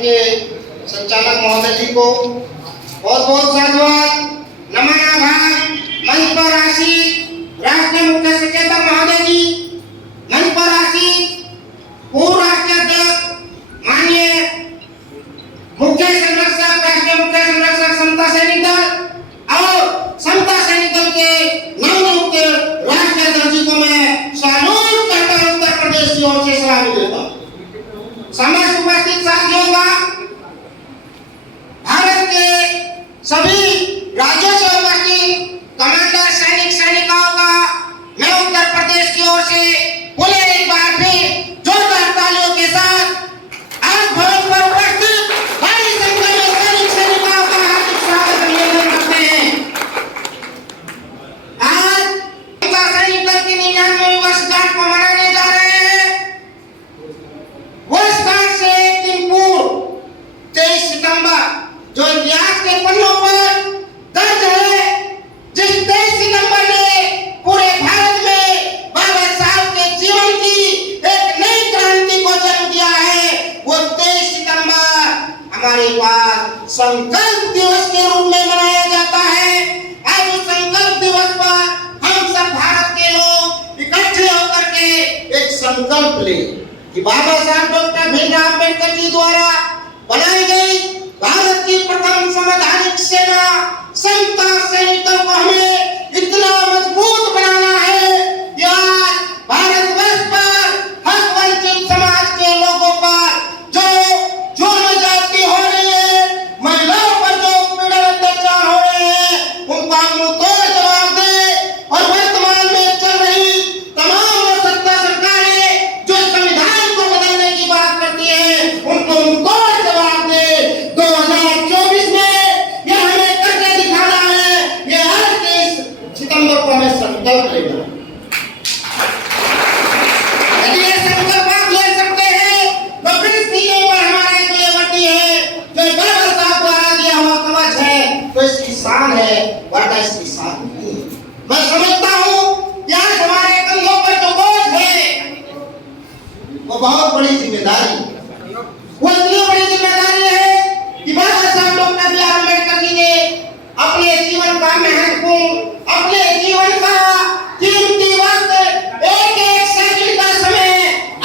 के संचालक महोदय जी को बहुत बहुत साधुवाद, नमन आभार। मंच पर आसीन राष्ट्रीय मुख्य सचेतक महोदय जी, मंच पर आसीन पूर्व राष्ट्रीय अध्यक्ष माननीय मुख्य संरक्षक, राष्ट्रीय मुख्य संरक्षक समता सैनिक दल और समता सैनिक दल के नवनियुक्त राष्ट्रीय अध्यक्ष जी को मैं सैल्यूट करता हूं, उत्तर प्रदेश की ओर से सलामी देता हूं। समस्त उपस्थित साथियों का, भारत के सभी राज्यों से उपस्थित कमांडर, सैनिक, सैनिकाओं का मैं उत्तर प्रदेश की ओर से पुनः एक बार फिर जोरदार तालियों के साथ आज भवन पर उपस्थित बड़ी संख्या में सैनिक, सैनिकाओं का हार्दिक स्वागत अभिनंदन करते हैं। आज समता सैनिक दल की 99वीं वर्षगांठ को मनाने जा रहे हैं। वर्षगांठ से एक दिन पूर्व 23 सितंबर जो इतिहास के पन्नों पर दर्ज है, जिस 23 सितंबर ने पूरे भारत में बाबा साहब के जीवन की एक नई क्रांति को जन्म दिया है, वो 23 सितंबर हमारे पास संकल्प दिवस के रूप में मनाया जाता है। आज उस संकल्प दिवस पर हम सब भारत के लोग इकट्ठे होकर के एक संकल्प ले कि बाबा साहब डॉक्टर भीमराव अम्बेडकर जी द्वारा बनाई गई भारत की प्रथम संवैधानिक सेना समता सैनिक दल को हमें इतना मजबूत बनाना है कि आज भारतवर्ष पर हक वंचित समाज के लोगों पर जो जुल्म ज्यादती हो रही है, महिलाओं पर जो पीड़न अत्याचार हो रहे हैं, उनका मुंहतोड़ जवाब दे और वर्तमान में चल रही तमाम सत्ता सरकारें जो संविधान को बदलने की बात करती है, उनको मुंहतोड़ जवाब दे। 2024 में यह हमें करके दिखाना है, ये हर 23 सितंबर को हमें संकल्प लेना है। यदि ये संकल्प आप ले सकते हैं तो फिर सीने पर हमारे जो ये वर्दी है, जो बाबा साहब द्वारा दिया हुआ कवच है, तो इसकी शान है, वरना इसकी शान नहीं है। मैं समझता हूँ कि आज हमारे कंधों पर जो बोझ है वो बहुत बड़ी जिम्मेदारी है। वो इतनी बड़ी जिम्मेदारी है कि बाबा साहब डॉक्टर भीमराव अम्बेडकर जी ने अपने जीवन का महत्वपूर्ण, अपने जीवन का कीमती वक्त, एक एक सेकंड का समय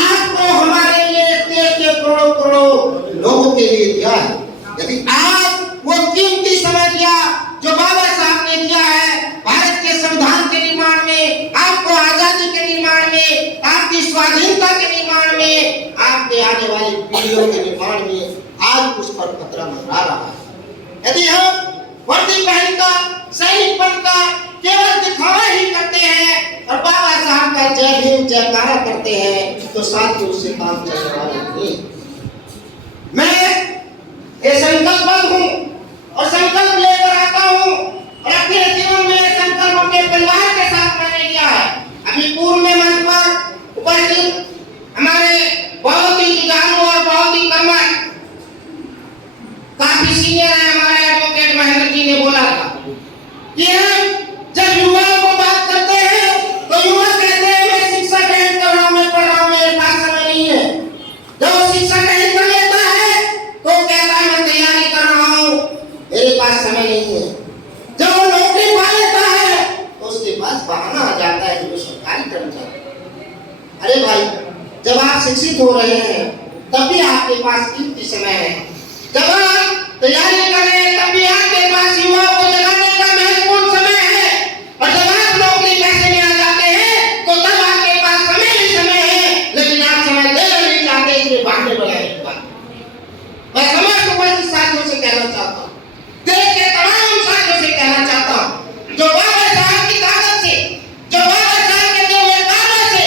आपको हमारे लिए, देश के करोड़ों करोड़ों लोगों के लिए दिया है। यदि आज वो कीमती समय दिया जो बाबा साहब ने दिया है भारत के संविधान के निर्माण में, आपको आजादी के निर्माण में, आपकी स्वाधीनता के निर्माण में, आपके आने वाली पीढ़ियों के निर्माण में, आज उस पर खतरा मंडरा रहा है। यदि हम वर्दी पहनकर, सैनिक बनकर केवल दिखावा ही करते हैं और बाबा साहब का जय भीम जयकारा करते हैं, तो साथ ही उससे काम चलने वाला नहीं। मैं ये संकल्पबद्ध हूँ और संकल्प लेकर आता हूँ और अपने जीवन में संकल्प अपने परिवार के साथ मैंने लिया है। अभी पूर्व में मंच पर उपस्थित हमारे बहुत ही जुझारू और बहुत ही कर्मठ, काफी सीनियर है हमारे एडवोकेट महेंद्र जी ने बोला था कि हम जब युवाओं को बात करते हैं तो युवा कहते हैं मैं शिक्षा ग्रहण कर रहा हूं, मैं पढ़ रहा हूं, मेरे पास समय नहीं है। जब वो शिक्षा ग्रहण कर लेता है तो कहता है मैं तैयारी कर रहा हूं, मेरे पास समय नहीं है। जब वो नौकरी पा लेता है तो उसके पास बहाना आ जाता है कि वो सरकारी कर्मचारी। अरे भाई, जब आप शिक्षित हो रहे हैं तब भी आपके पास कीमती समय है। जब आप तैयारी कर रहे हैं तब भी आपके पास युवाओं को जगाने का महत्वपूर्ण समय है, और जब आप नौकरी पैसे में आ जाते हैं तो तब आपके पास समय भी समय है, लेकिन आप समय देना नहीं चाहते, इसलिए बहाने बनाने की बात। मैं समस्त उपस्थित साथियों से कहना चाहता हूँ, देश के तमाम साथियों से कहना चाहता हूँ, जो बाबा साहब की ताकत से, जो बाबा साहब के दिए हुए कार्यों से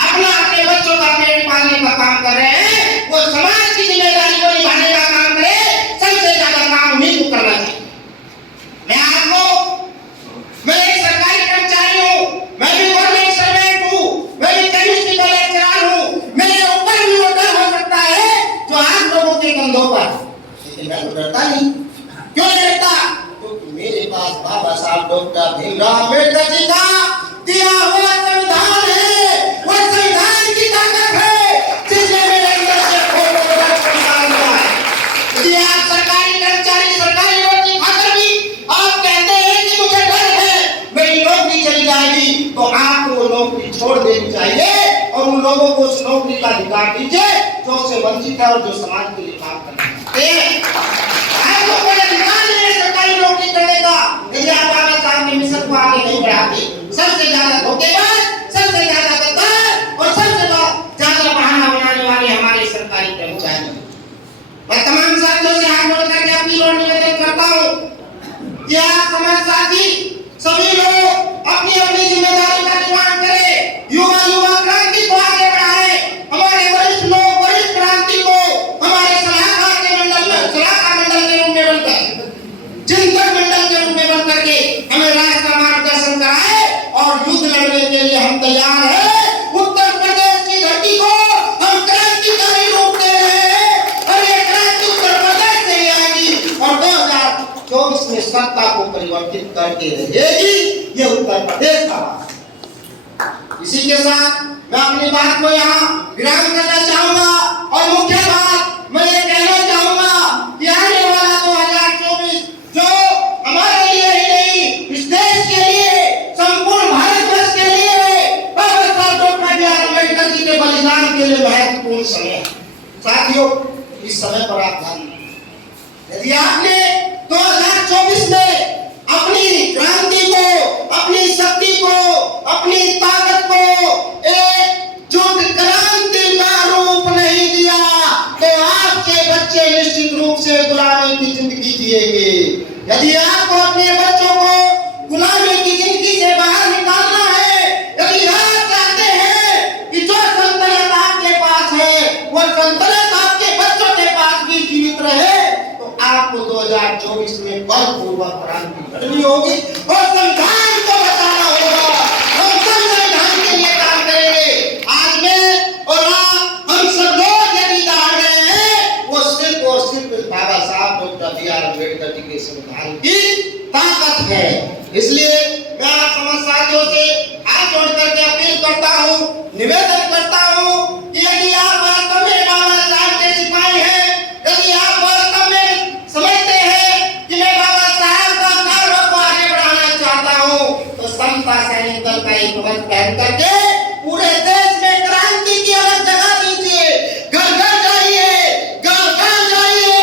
अपने बच्चों का पेट पालने का काम कर रहे हैं, वो समाज की जिम्मेदारी को निभाने का काम करे, सबसे ज्यादा काम उन्हीं को करना चाहिए। मैं एक सरकारी कर्मचारी हूँ, मैं भी गवर्नमेंट सर्वेंट हूँ, मैं भी केमिस्ट्री का लेक्चरर हूँ, मेरे ऊपर भी वो डर हो सकता है जो आप लोगों के कंधों पर, लेकिन मैं तो डरता नहीं। क्यों डरता? क्योंकि मेरे पास बाबा साहब डॉक्टर भीमराव अम्बेडकर जी का दिया हुआ संविधान है, वो संविधान की ताकत है जिसने मेरे अंदर से खोल निकाल दिया है। उस नौकरी का अधिकार दीजिए जो उससे वंचित है और जो समाज के लिए काम करना चाहते हैं। आपको कोई अधिकार नहीं है सरकारी नौकरी करने का यदि आप बाबा साहब के मिशन को आगे नहीं बढ़ाते। सबसे ज्यादा धोखेबाज, सबसे ज्यादा गद्दार और सबसे ज्यादा बहाना बनाने वाले हमारे सरकारी कर्मचारी। मैं तमाम साथियों से हाथ जोड़ करके अपील और निवेदन करता हूँ कि आप समाज साथी सभी लोग अपनी अपनी जिम्मेदारी का निर्वहन करें। युवा क्रांति को आगे बढ़ाएं। हमारे वरिष्ठ लोग वरिष्ठ क्रांति को हमारे सलाहकार मंडल के रूप में बनकर, चिंतक मंडल के रूप में बनकर के हमें रास्ता मार्गदर्शन कराए और युद्ध लड़ने के लिए हम तैयार हैं। उत्तर प्रदेश की धरती को हम क्रांतिकारी रूप दे रहे हैं और ये क्रांति उत्तर प्रदेश से ही आएगी और 2024 में सत्ता को परिवर्तित करके रहेगी। ये उत्तर प्रदेश का बात। इसी के साथ मैं अपनी बात को यहाँ विराम करना चाहूंगा और मुख्य बात मैं ये कहना चाहूंगा कि आने वाला 2024 जो हमारे लिए ही नहीं इस देश के लिए, संपूर्ण भारतवर्ष के लिए बाबा साहब doctor B are Ambedkar ji के बलिदान के लिए महत्वपूर्ण समय है। साथियों, इस समय पर आप ध्यान दें। यदि आपने 2024 में अपनी क्रांति को, अपनी शक्ति को, अपनी ताकत को एक युद्ध क्रांति का रूप नहीं दिया तो आपके बच्चे निश्चित रूप से गुलामी की जिंदगी जिएंगे। यदि आपको अपने बच्चों को गुलामी की जिंदगी से बाहर निकालना है, यदि आप चाहते हैं कि जो संतुलन आपके पास है वो संतुलन आपके बच्चों के पास भी जीवित रहे, आपको 2024 में बलपूर्वक क्रांति करनी होगी और संविधान को बचाना होगा। हम सब संविधान के लिए काम करेंगे। आज मैं और आप हम सब लोग यदि दाड़ रहे हैं वो सिर्फ और सिर्फ बाबा साहब doctor B are Ambedkar ji के संविधान की ताकत है। इसलिए मैं आप समाज साथियों से हाथ जोड़ करके अपील करता हूँ, निवेदन करता हूँ कि यदि आप वास्तव में बाबा साहब के सिपाही हैं, यदि आप वास्तव में समझते हैं कि मैं बाबा साहब का कार्य को आगे बढ़ाना चाहता हूँ तो समता सैनिक दल का एक ध्वज पहन करके पूरे देश में क्रांति की अलग जगह दीजिए। घर घर जाइए, गांव जाइए,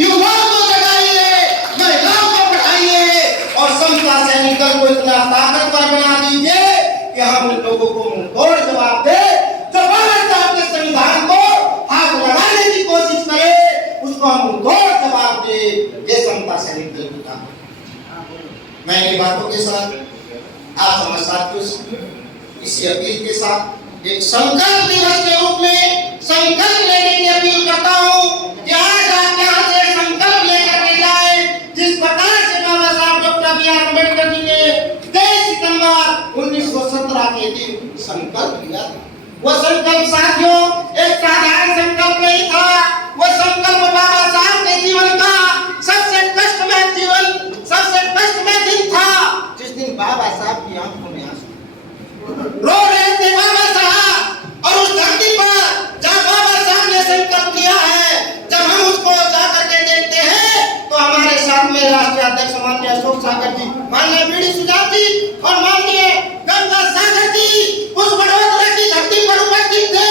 युवाओं को जगाइए, महिलाओं को पढ़ाइए और समता सैनिक दल को इतना ताकतवर बना दीजिए कि हम इन लोगों को मुंहतोड़ जवाब दे। जो बाबा साहब के संविधान को आग लगाने की कोशिश करे उसको हम मुंहतोड़ जवाब दे। ये समता सैनिक दल की काम है। मैं इन बातों के साथ आप समाज साथियों से इसी अपील के साथ एक संकल्प दिवस के रूप में संकल्प लेने की अपील करता हूँ कि आज आप यहाँ से संकल्प लेकर के जाए। जिस प्रकार से बाबा साहब doctor B are Ambedkar ji ने 23 सितंबर 1917 के दिन संकल्प लिया था, वो संकल्प साथियों एक साधारण संकल्प नहीं था। वो संकल्प बाबा साहब के जीवन का सबसे कष्टमय दिन था, जिस दिन बाबा साहब की आंखों में आंसू रो रहे थे बाबा साहब। और उस धरती पर जहाँ बाबा साहब ने संकल्प लिया है, जब हम उसको जाकर के देखते हैं तो हमारे साथ में राष्ट्रीय अध्यक्ष माननीय अशोक सागर जी, माननीय बीडी सुजात जी और माननीय गंगा सागर जी उस बड़ोदरा की धरती पर उपस्थित थे।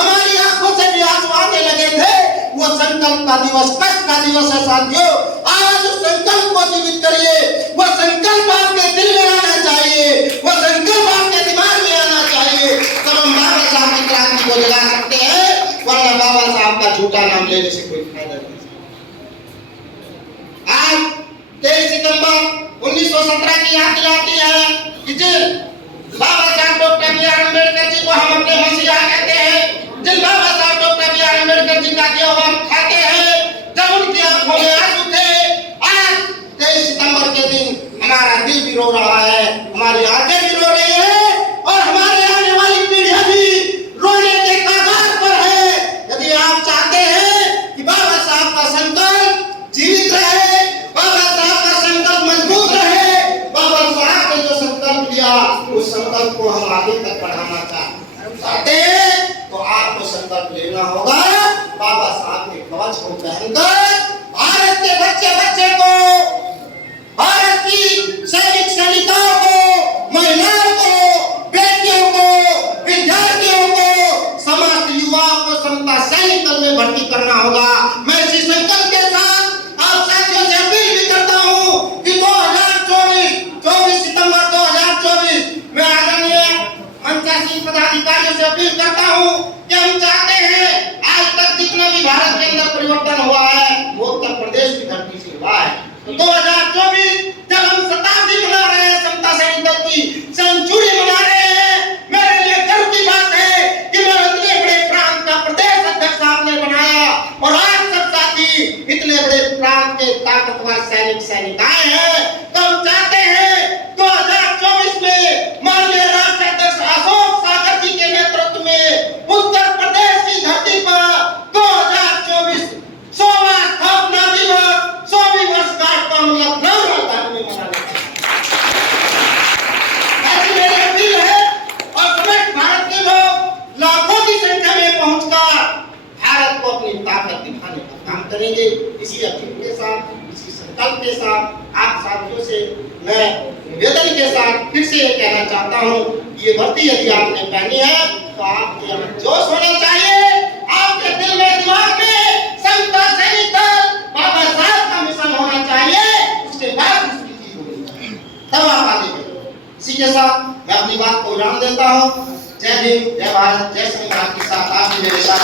हमारी आंखों से भी आंसू आने लगे थे। वो संकल्प का दिवस, कष्ट का दिवस है साथियों। आज उस संकल्प को जीवित करिए। वो संकल्प आपके दिल में आना चाहिए, वो संकल्प आपके दिमाग में आना चाहिए, तब हम बाबा साहब की क्रांति को जगा सकते हैं, वरना बाबा साहब का झूठा नाम लेने से कोई फायदा नहीं। आज 23 सितंबर 1917 की याद दिलाती है कि जिन बाबा साहब doctor B are Ambedkar ji को हम अपने मसीहा कहते हैं, जिन बाबा साहब doctor B are Ambedkar ji का दिया हम खाते हैं, जब उनकी आंखों में आंसू थे, आज 23 सितंबर के दिन हमारा दिल भी रो रहा है, हमारी आंखें भी रो रही है और हमारे आने वाली पीढ़ियां भी रोने के कगार पर है। यदि आप चाहते हैं कि बाबा साहब का संकल्प जीवित रहे, बाबा साहब का संकल्प मजबूत रहे, बाबा साहब ने जो संकल्प लिया उस संकल्प को हम आगे तक बढ़ाना चाहते हैं तो आपको संकल्प लेना होगा। बाबा साहब के कवच को पहनकर भारत के बच्चे बच्चे को, भारत की सैनिक सैनिकाओं को, महिलाओं को, बेटियों को, विद्यार्थियों को, समाज भर्ती करना होगा। मैं इसी संकल्प के साथ आप साथियों से अपील भी करता हूं कि 24 सितंबर 2024 में आदरणीय मंचासीन पदाधिकारियों से अपील करता हूं कि हम चाहते हैं आज तक जितना भी भारत के अंदर परिवर्तन हुआ है वो उत्तर प्रदेश की धरती से हुआ है। तो 2024 जब हम शताब्दी मना रहे हैं, समता सैनिकों की सेंचुरी मना रहे हैं, मेरे लिए गर्व की बात है कि मैं इतने बड़े प्रांत का प्रदेश अध्यक्ष आपने बनाया और आज सब साथी इतने बड़े प्रांत के ताकतवर सैनिकाएं हैं। तो हम चाहते हैं 2024 में माननीय राष्ट्रीय अध्यक्ष अशोक सागर जी के नेतृत्व में उत्तर प्रदेश की धरती पर 2024 100वां स्थापना दिवस 100वीं वर्षगांठ का मतलब नवरात्र में मनाया ऐसी मेरी अपील है और समस्त भारत के लोग लाखों की संख्या में पहुंचकर भारत को अपनी ताकत दिखाने का काम करेंगे। इसी अपील के साथ, इसी संकल्प के साथ आप साथियों से मैं निवेदन के साथ फिर से ये कहना चाहता हूँ कि ये भर्ती यदि आपने पहनी है तो आपके यहाँ जोश होना चाहिए, आपके दिल में दिमाग में समता सैनिक दल बाबा साहब का मिशन होना चाहिए, उसके बाद दूसरी चीज होनी चाहिए, तब आप आगे बढ़ेंगे। इसी के साथ मैं अपनी बात को विराम देता हूँ। जय हिंद, जय भारत, जय संविधान के साथ आप मेरे साथ